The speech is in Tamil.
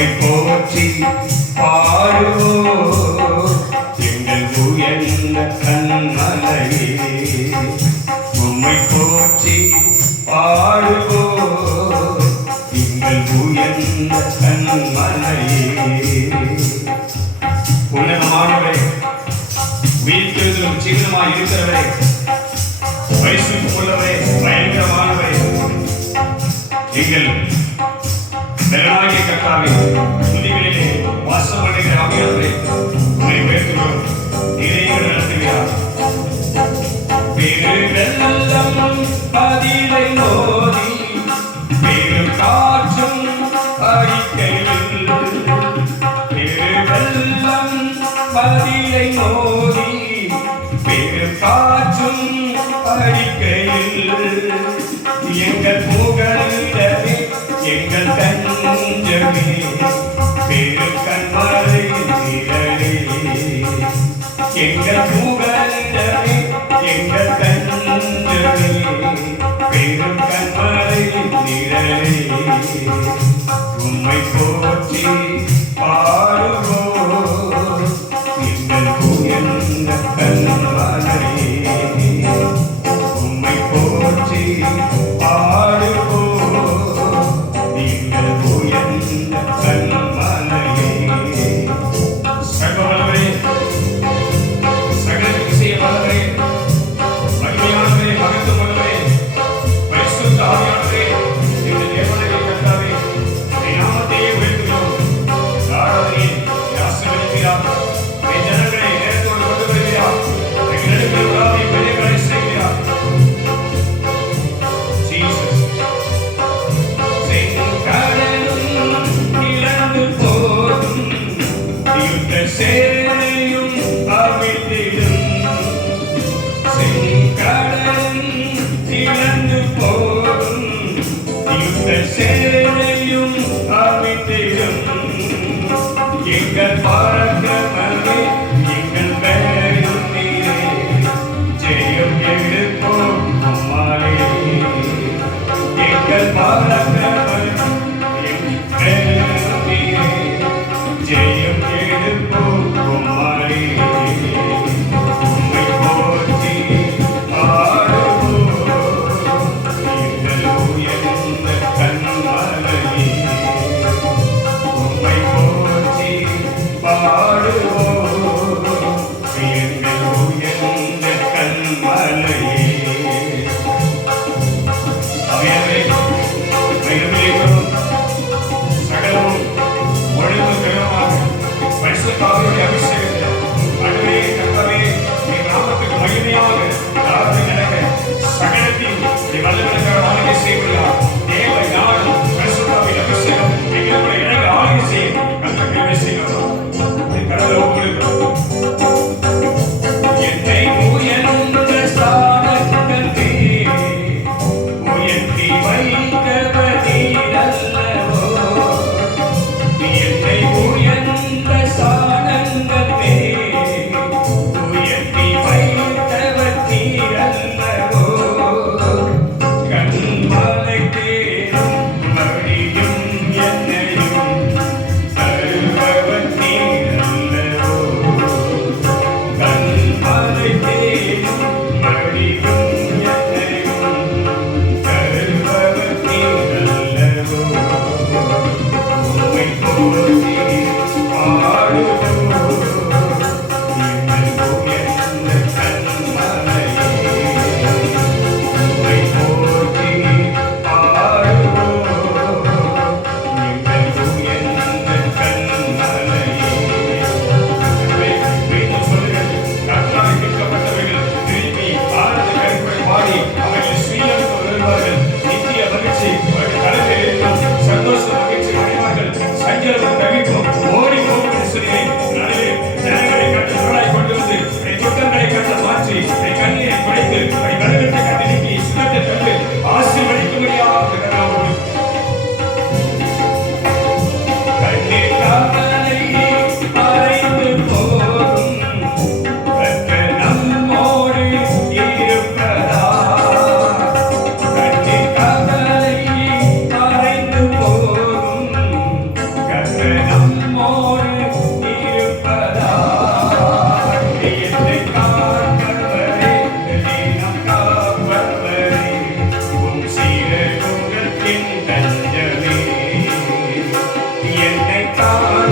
உம்மை போற்றி பாடுவோம் எங்கள் உயர்ந்த கண்மலையே. உம்மை போற்றி பாடுவோம் எங்கள் உயர்ந்த கண்மலையே. உன்னதமானவரே, உயிர்த்தெழுதலும் ஜீவனமாய் இருக்கிறவரே, பரிசுத்தம் உள்ளவரே, பயங்கரமானவரே, எங்கள் பலனாகிய கர்த்தாவே, துதிகளிலே வாசம் பண்ணுகிற ஆவியானவரே, உம்மை உயர்த்துகிறோம். நீரே எங்களை நடத்துகிறார். பெருவெள்ளம் பதிலை மோதி பெரும் காற்றும் அடிக்கையில், பெருவெள்ளம் பதிலை மோதி பெரும் காற்றும் அடிக்கையில், எங்கள் புகழிடமே எங்கள் தஞ்சமே பெரும் கண்மலை நிழலே. எங்கள் புகழிடமே எங்கள் தஞ்சமே பெரும் கண்மலை நிழலே. உம்மை போற்றி பாடுவோம் எங்கள் உயர்ந்த கண்மலையே. உம்மை போற்றி பாடுவோம் எங்கள் உயர்ந்த கண்மலையே. சகோதரரே, சகல விஷயமானவரே, மகிமையானவரே, மகத்துவமானவரே, பரிசுத்த ஆவியானவரே, எங்கள் தேவனாகிய கர்த்தாவே, உம்முடைய நாமத்தையே உயர்த்துகிறோம். ஆராதனையை ஆசீர்வதிப்பீராக. என் ஜனங்களை நேரத்தோடு கொண்டு வருவீராக. எங்களுக்கு உலாவிய பெரியவர்களை செய்வீராக. ஜீசஸ். செங்கடலும் இழந்து போதும் யுத்த சேனையும் அவிழ்ந்திடும். செங்கடலும் இழந்து போதும் யுத்த சேனையும் அவிழ்ந்திடும். எங்கள் பராக்கிரமமே எங்கள் பெயரும் நீரே, ஜெயம் எடுப்போம் உம்மாலே. எங்கள் பராக்கிரமமே எங்கள் பெயரும் நீரே, ஜெயம் எடுப்போம் உம்மாலே. உம்மை போற்றி பாடுவோம் எங்கள் உயர்ந்த கண்மலையே. உம்மை போற்றி பாடுவோம் என்னை காண